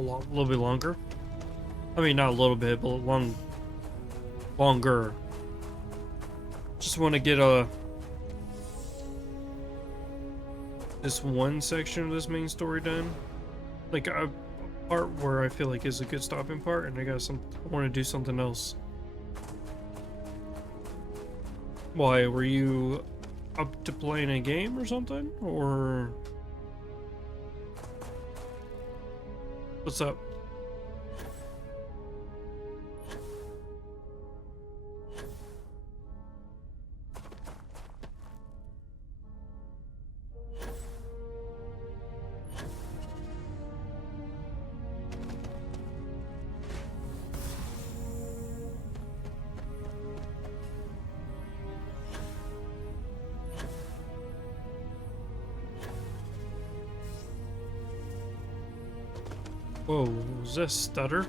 little bit longer. I mean, not a little bit, but longer. Just want to get this one section of this main story done, like a part where I feel like is a good stopping part, and I want to do something else. Why, were you up to playing a game or something, or what's up? Whoa, was this stutter?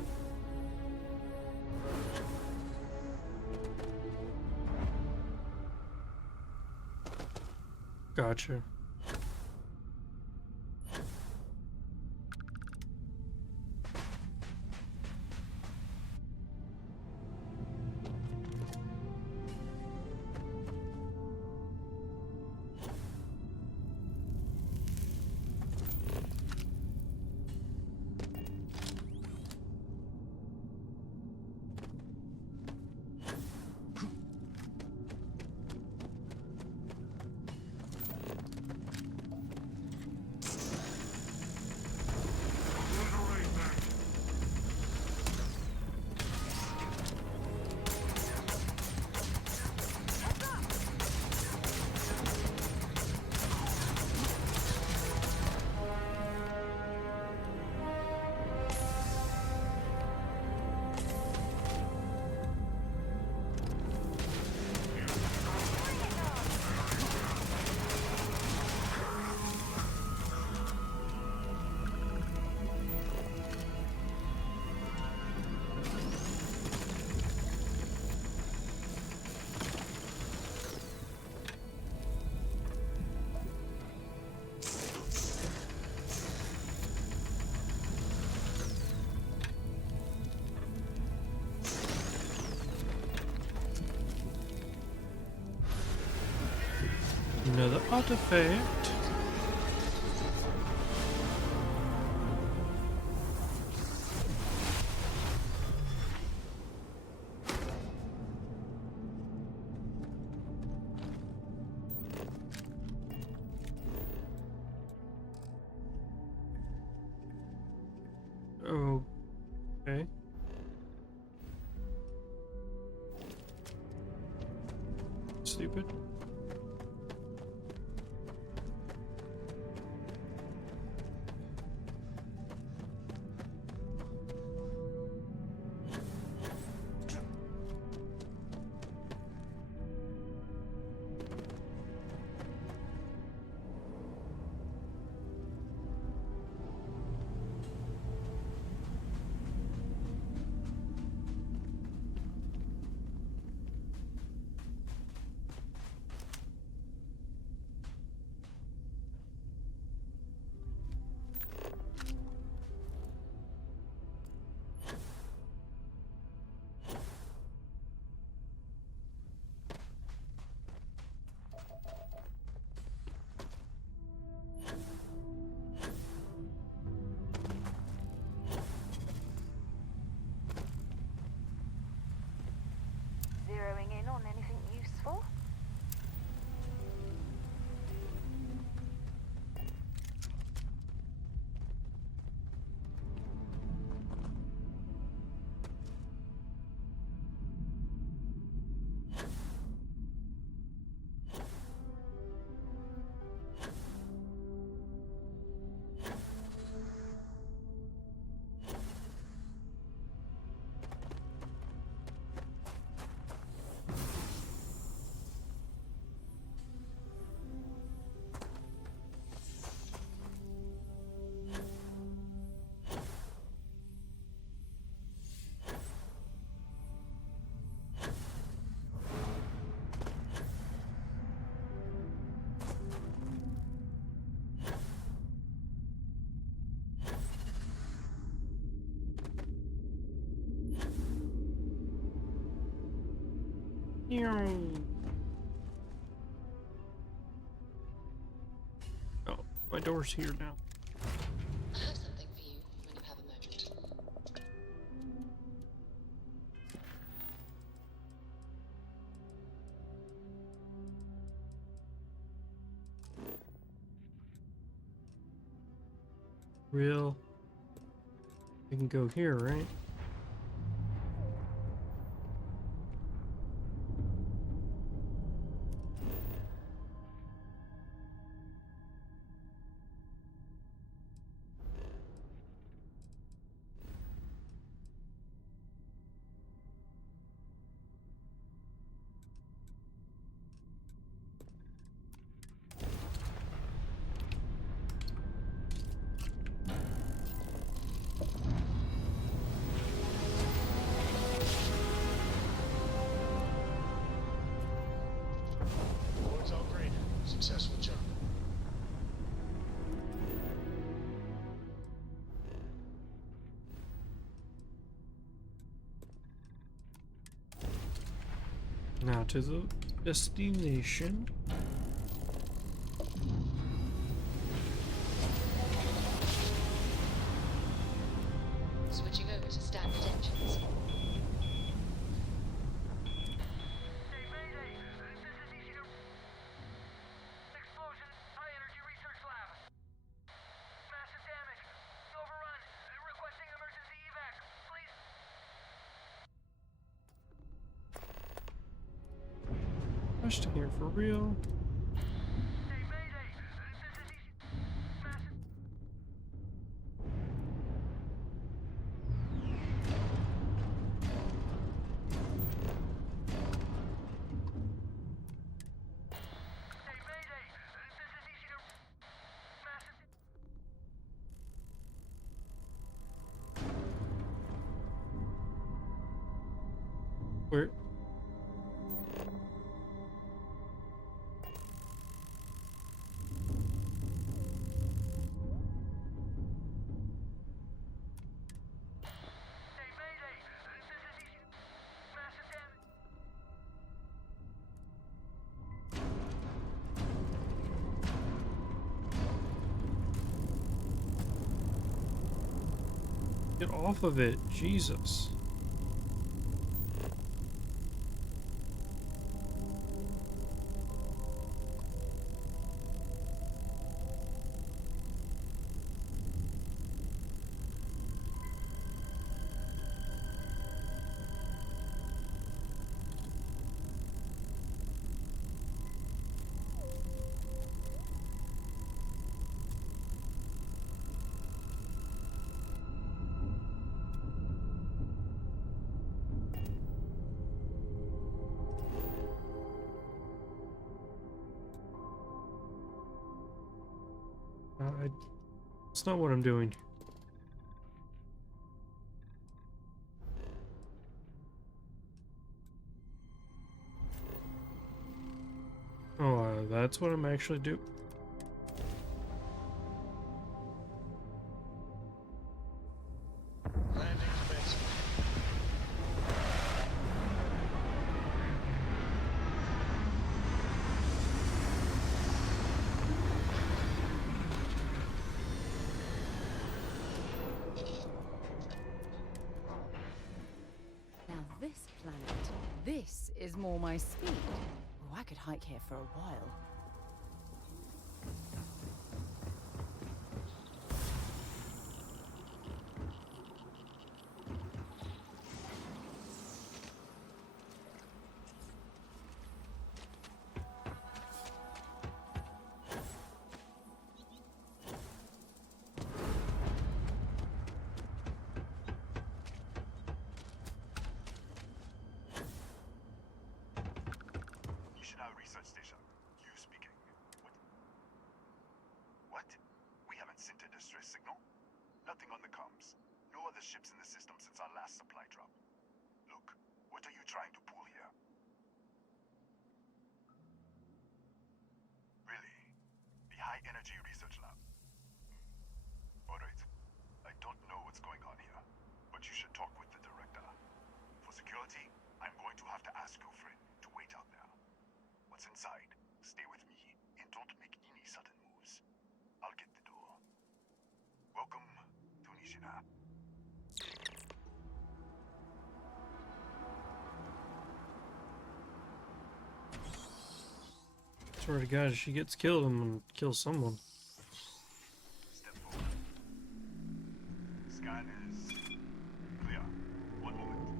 Gotcha. Another artifact. Okay. Stupid. Ew. Oh, my door's here now. I have something for you when you have a moment. Real. I can go here, right? Board's all graded. Successful jump. Now to the destination. Switching over to standard engines. Mayday! This is easy to... Explosion, high energy research lab. Massive damage. Overrun. Requesting emergency evac. Please. Question here for real. Hey, Mayday! This is easy... Massive... Hey, Mayday! This is easy to... Massive... Where? Hey, Mayday! This is easy to... Massive damage. Get off of it, Jesus. It's not what I'm doing. Oh, that's what I'm actually doing. Landing commencing. Now this planet, this is more my speed. Oh, I could hike here for a while. Missionary Research Station. You speaking. What? We haven't sent a distress signal? Nothing on the comms. No other ships in the system since our last supply drop. Look, what are you trying to pull here? Really? The High Energy Research Lab? Alright. I don't know what's going on here, but you should talk with the director. For security, I'm going to have to ask your friend to wait What's inside? Stay with me and don't make any sudden moves. I'll get the door. Welcome to Nishina. Swear to God, if she gets killed, I'm gonna kill someone. Step forward. Scan is clear. One moment.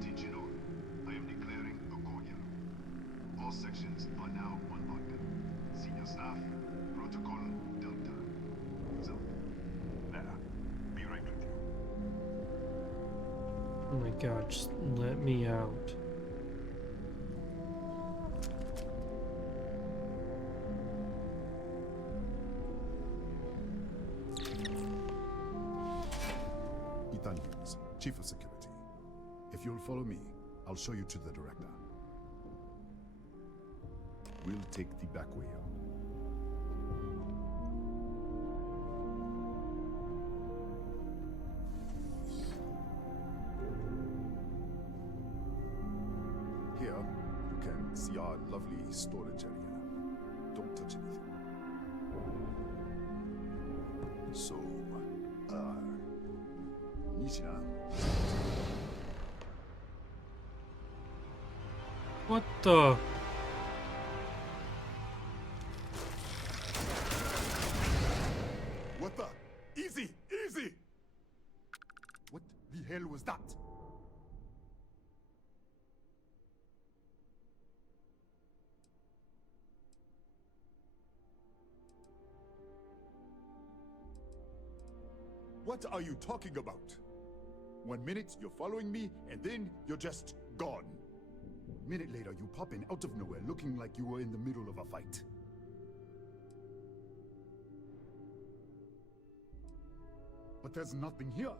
Attention all. I am declaring a cordial. All sections are now on lockdown. Senior staff, protocol Delta. So, there. Be right with you. Oh my God, just let me out. Ethan Hughes, Chief of Security. If you'll follow me, I'll show you to the director. We'll take the back way out. Here, you can see our lovely storage area. Don't touch anything. So, Nishina. What the? What the? Easy! Easy! What the hell was that? What are you talking about? 1 minute you're following me, and then you're just gone. Minute later you pop in out of nowhere looking like you were in the middle of a fight. But there's nothing here.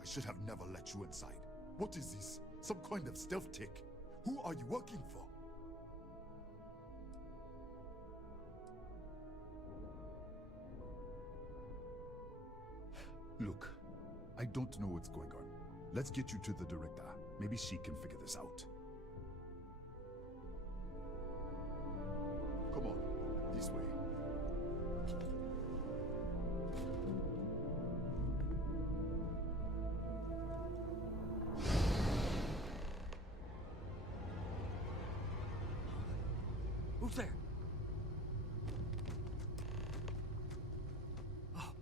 I should have never let you inside. What is this? Some kind of stealth tick? Who are you working for? Look, I don't know what's going on. Let's get you to the director. Maybe she can figure this out. Come on, this way. Who's there? Oh,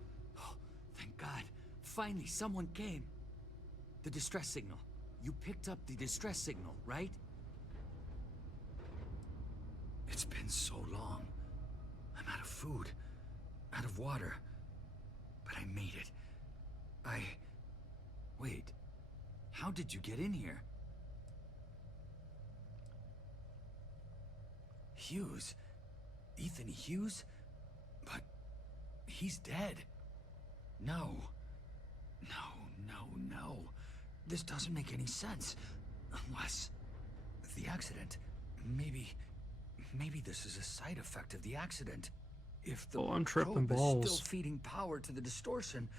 thank God. Finally, someone came. The distress signal. You picked up the distress signal, right? It's been so long. I'm out of food, out of water. But I made it. Wait. How did you get in here? Hughes? Ethan Hughes? But he's dead. No. No. This doesn't make any sense. Unless the accident. Maybe this is a side effect of the accident. If the I'm tripping probe is balls. still feeding power to the distortion,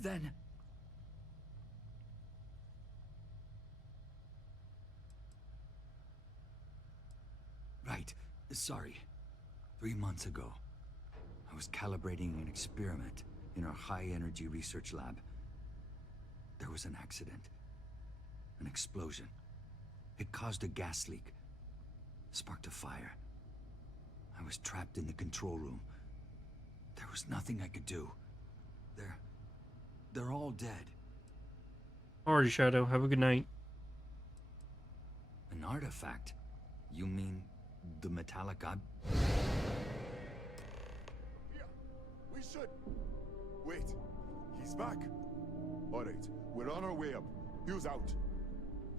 then... Right. Sorry. 3 months ago, I was calibrating an experiment in our high-energy research lab. There was an accident. An explosion. It caused a gas leak. Sparked a fire. I was trapped in the control room. There was nothing I could do. They're all dead. Alrighty, Shadow. Have a good night. An artifact? You mean the metallic ob... Here, we should. Wait, he's back. All right, we're on our way up. Hughes out.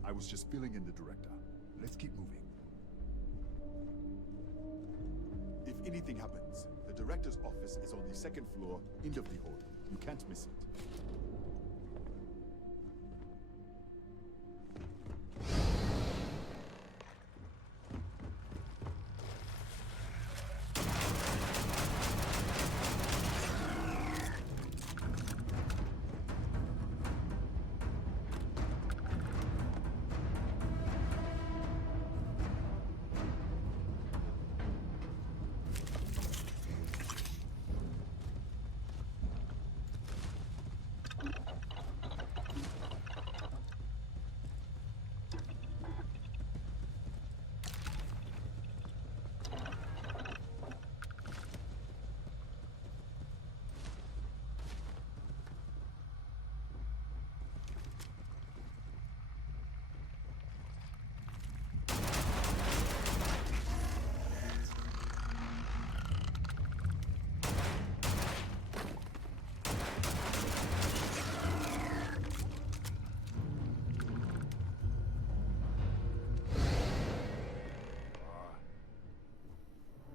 I was just filling in the director. Let's keep moving. If anything happens, the director's office is on the 2nd floor, end of the hall. You can't miss it.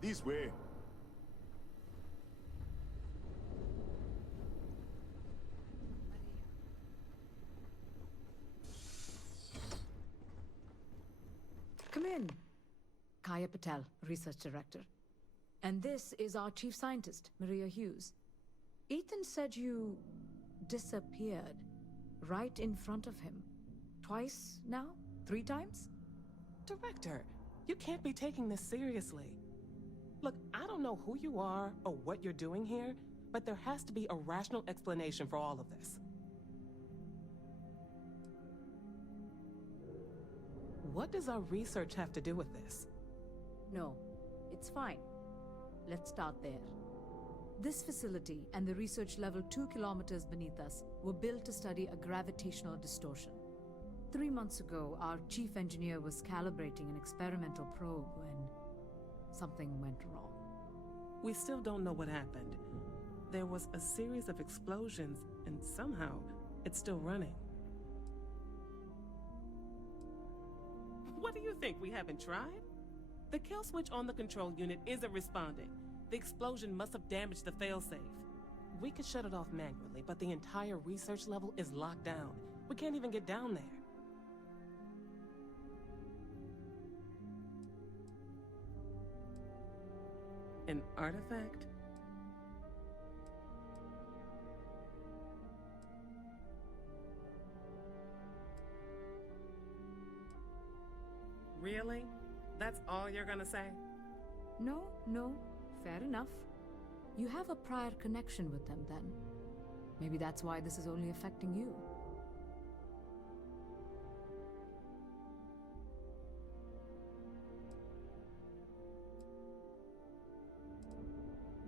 This way. Come in. Kaya Patel, Research Director. And this is our Chief Scientist, Maria Hughes. Ethan said you disappeared right in front of him. Twice now? 3 times? Director, you can't be taking this seriously. Look, I don't know who you are or what you're doing here, but there has to be a rational explanation for all of this. What does our research have to do with this? No, it's fine. Let's start there. This facility and the research level 2 kilometers beneath us were built to study a gravitational distortion. 3 months ago, our chief engineer was calibrating an experimental probe when something went wrong. We still don't know what happened. There was a series of explosions, and somehow it's still running. What do you think? We haven't tried? The kill switch on the control unit isn't responding. The explosion must have damaged the failsafe. We could shut it off manually, but the entire research level is locked down. We can't even get down there. An artifact? Really? That's all you're gonna say? No, fair enough. You have a prior connection with them then. Maybe that's why this is only affecting you.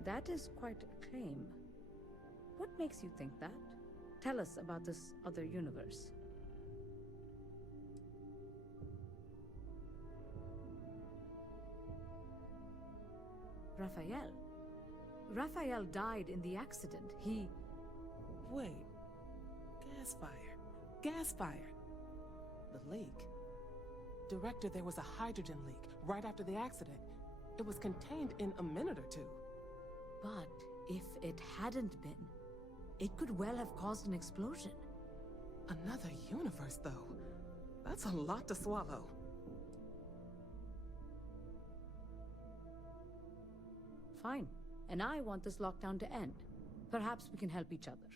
That is quite a claim. What makes you think that? Tell us about this other universe. Raphael. Raphael died in the accident. He... Wait. Gas fire. Gas fire. The leak. Director, there was a hydrogen leak right after the accident. It was contained in a minute or 2. But if it hadn't been, it could well have caused an explosion. Another universe, though. That's a lot to swallow. Fine. And I want this lockdown to end. Perhaps we can help each other.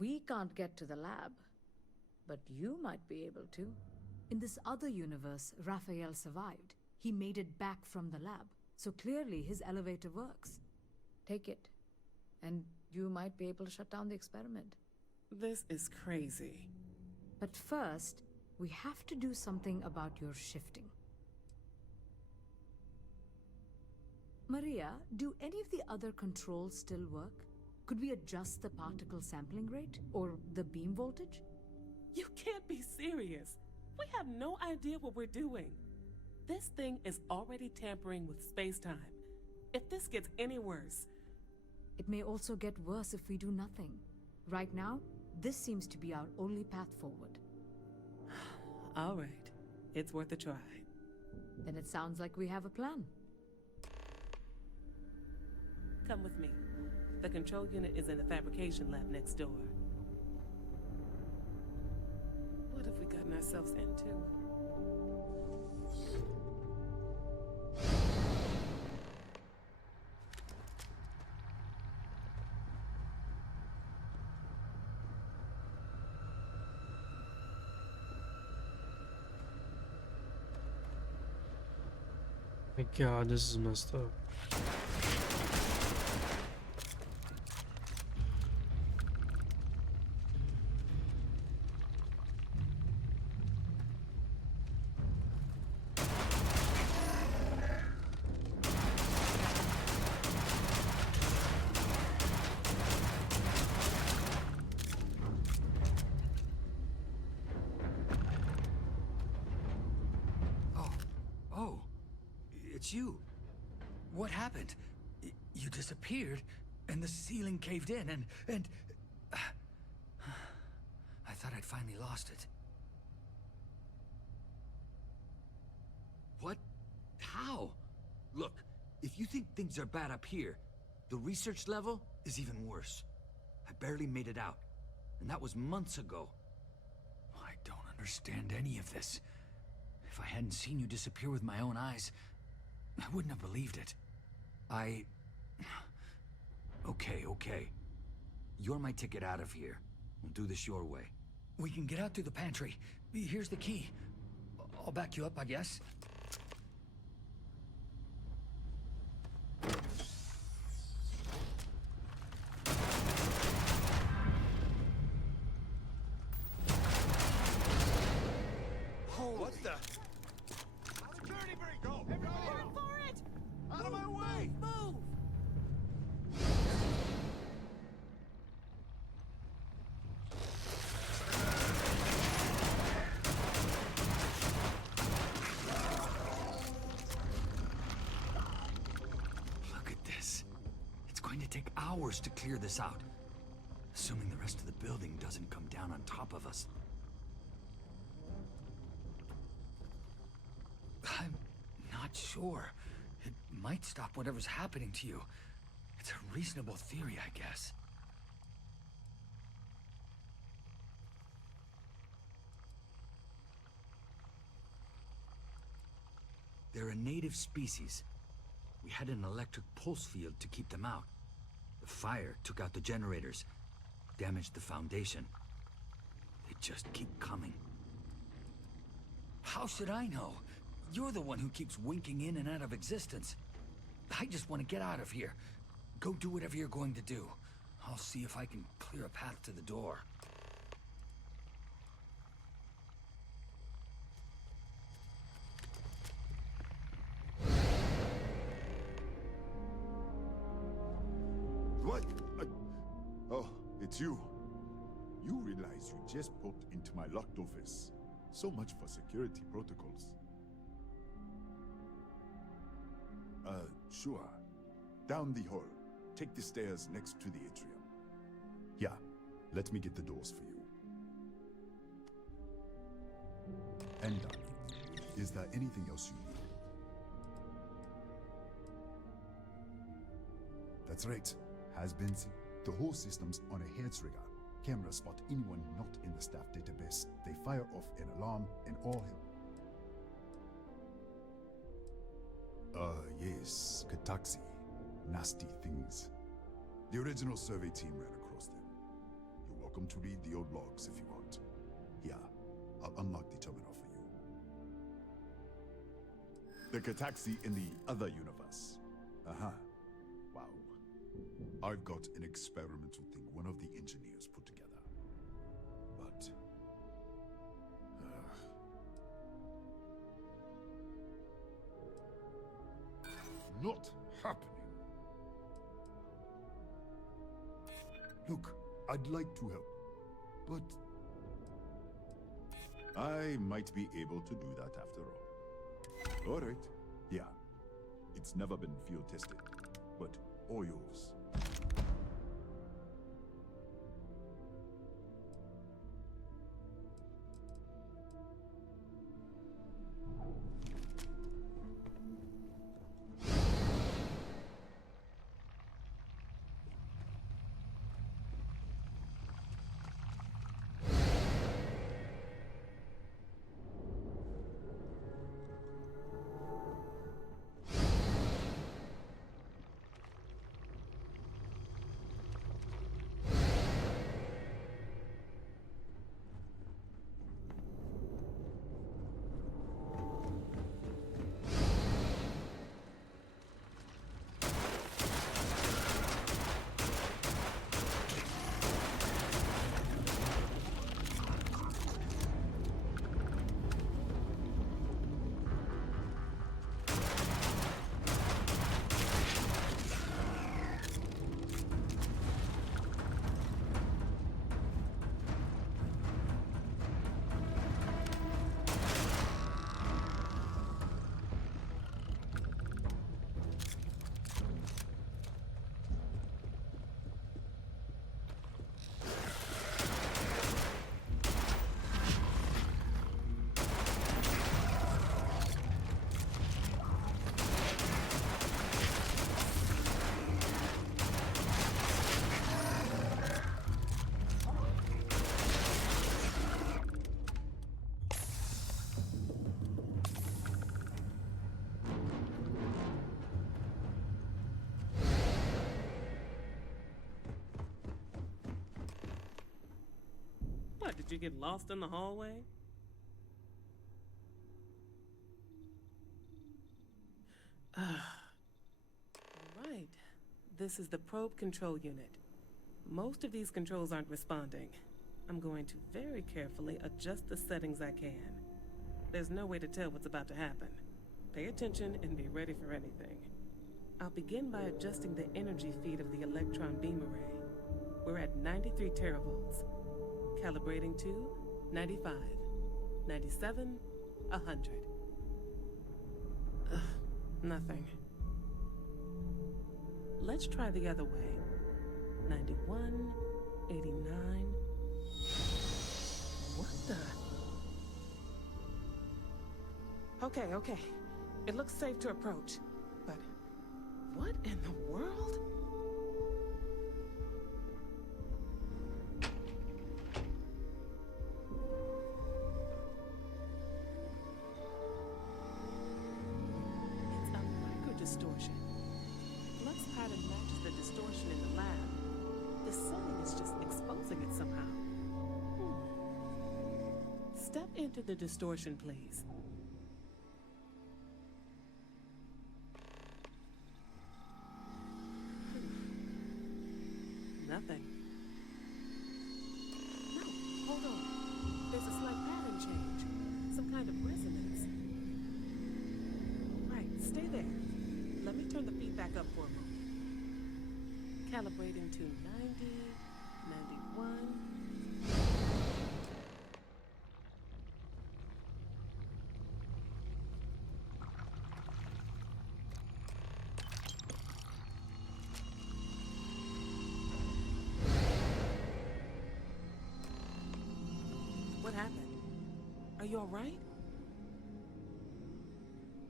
We can't get to the lab, but you might be able to. In this other universe, Raphael survived. He made it back from the lab, so clearly his elevator works. Take it, and you might be able to shut down the experiment. This is crazy. But first, we have to do something about your shifting. Maria, do any of the other controls still work? Could we adjust the particle sampling rate? Or the beam voltage? You can't be serious. We have no idea what we're doing. This thing is already tampering with space-time. If this gets any worse... It may also get worse if we do nothing. Right now, this seems to be our only path forward. All right. It's worth a try. Then it sounds like we have a plan. Come with me. The control unit is in the fabrication lab next door. What have we gotten ourselves into? My God, this is messed up. It's you. What happened? You disappeared, and the ceiling caved in, and... I thought I'd finally lost it. What? How? Look, if If you think things are bad up here, the research level is even worse. I barely made it out, and that was months ago. I don't understand any of this. If I hadn't seen you disappear with my own eyes, I wouldn't have believed it. Okay. You're my ticket out of here. We'll do this your way. We can get out through the pantry. Here's the key. I'll back you up, I guess. What the? Security break! Go! Everybody Run for it! out of my way! Move! Look at this. It's going to take hours to clear this out. Assuming the rest of the building doesn't come down on top of us. I'm not sure. It might stop whatever's happening to you. It's a reasonable theory, I guess. They're a native species. We had an electric pulse field to keep them out. The fire took out the generators, damaged the foundation. They just keep coming. How should I know? You're the one who keeps winking in and out of existence. I just want to get out of here. Go do whatever you're going to do. I'll see if I can clear a path to the door. What? Oh, it's you. You realize you just popped into my locked office. So much for security protocols. Sure. Down the hall. Take the stairs next to the atrium. Yeah, let me get the doors for you. And done. Is there anything else you need? That's right. Has been seen. The whole system's on a hair trigger. Cameras spot anyone not in the staff database. They fire off an alarm and all hell. Yes, Kataxi. Nasty things. The original survey team ran across them. You're welcome to read the old logs if you want. Here, I'll unlock the terminal for you. The Kataxi in the other universe. Wow. I've got an experimental thing one of the engineers put together. But... not happening. Look, I'd like to help, but... I might be able to do that after all. All right. Yeah. It's never been field tested, but all yours. you get lost in the hallway? Alright. This is the probe control unit. Most of these controls aren't responding. I'm going to very carefully adjust the settings I can. There's no way to tell what's about to happen. Pay attention and be ready for anything. I'll begin by adjusting the energy feed of the electron beam array. We're at 93 teravolts. Calibrating to 95, 97, 100. Nothing. Let's try the other way. 91, 89. What the? Okay. It looks safe to approach. But what in the world? It's a micro-distortion. Flux pattern matches the distortion in the lab. The setting is just exposing it somehow. Step into the distortion, please. Nothing. No, hold on. There's a slight pattern change. Some kind of resonance. Right, stay there. Let me turn the feedback up for a moment. Calibrating to 90, 91. What happened? Are you all right?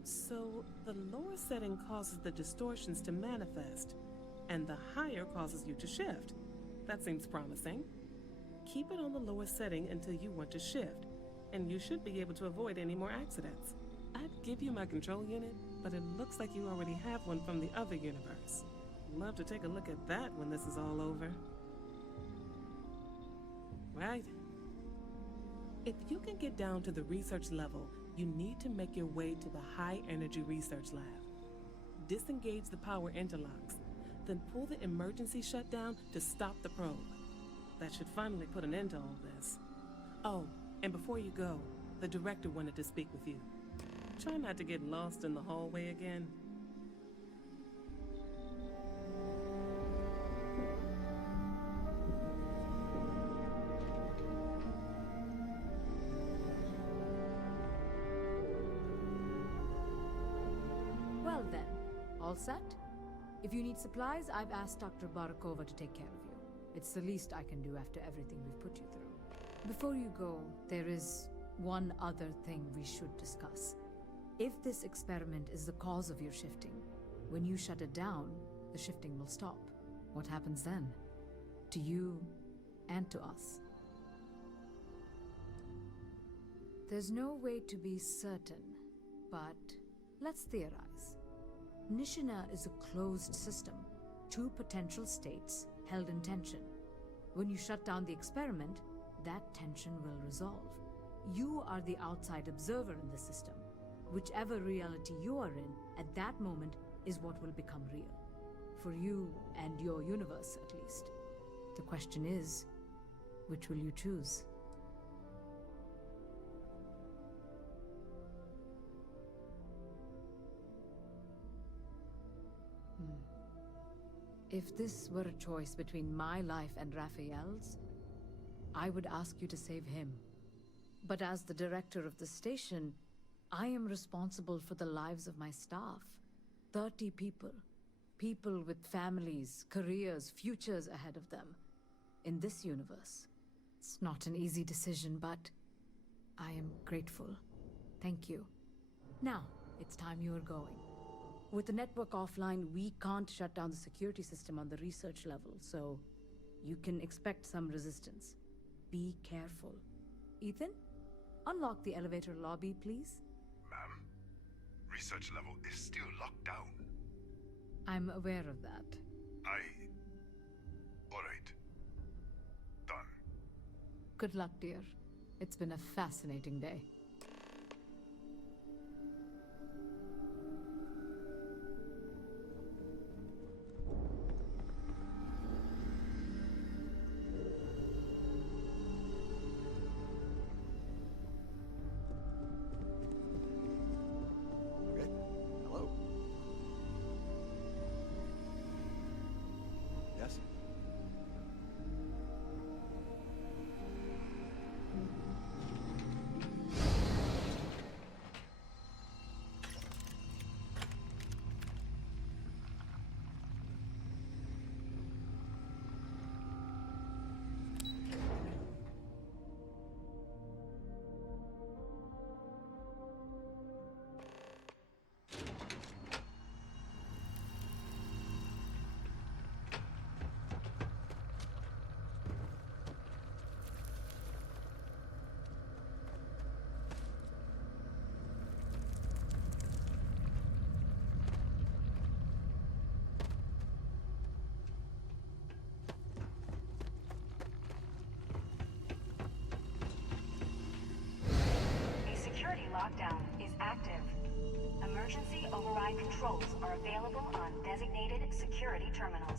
So, the lower setting causes the distortions to manifest, and the higher causes you to shift. That seems promising. Keep it on the lower setting until you want to shift, and you should be able to avoid any more accidents. I'd give you my control unit, but it looks like you already have one from the other universe. Love to take a look at that when this is all over. Right. If you can get down to the research level, you need to make your way to the high energy research lab. Disengage the power interlocks, then pull the emergency shutdown to stop the probe. That should finally put an end to all this. Oh, and before you go, the director wanted to speak with you. Try not to get lost in the hallway again. Well then, all set? If you need supplies, I've asked Dr. Barakova to take care of you. It's the least I can do after everything we've put you through. Before you go, there is one other thing we should discuss. If this experiment is the cause of your shifting, when you shut it down, the shifting will stop. What happens then? To you and to us. There's no way to be certain, but let's theorize. Nishina is a closed system, two potential states held in tension. When you shut down the experiment, that tension will resolve. You are the outside observer in the system. Whichever reality you are in, at that moment, is what will become real. For you and your universe, at least. The question is, which will you choose? If this were a choice between my life and Raphael's, I would ask you to save him. But as the director of the station, I am responsible for the lives of my staff. 30 people. People with families, careers, futures ahead of them. In this universe. It's not an easy decision, but I am grateful. Thank you. Now, it's time you are going. With the network offline, we can't shut down the security system on the research level, so you can expect some resistance. Be careful. Ethan, unlock the elevator lobby, please. Ma'am, research level is still locked down. I'm aware of that. All right. Done. Good luck, dear. It's been a fascinating day. Okay. Hello. Yes? A security lockdown is active. Emergency override controls are available on designated security terminals.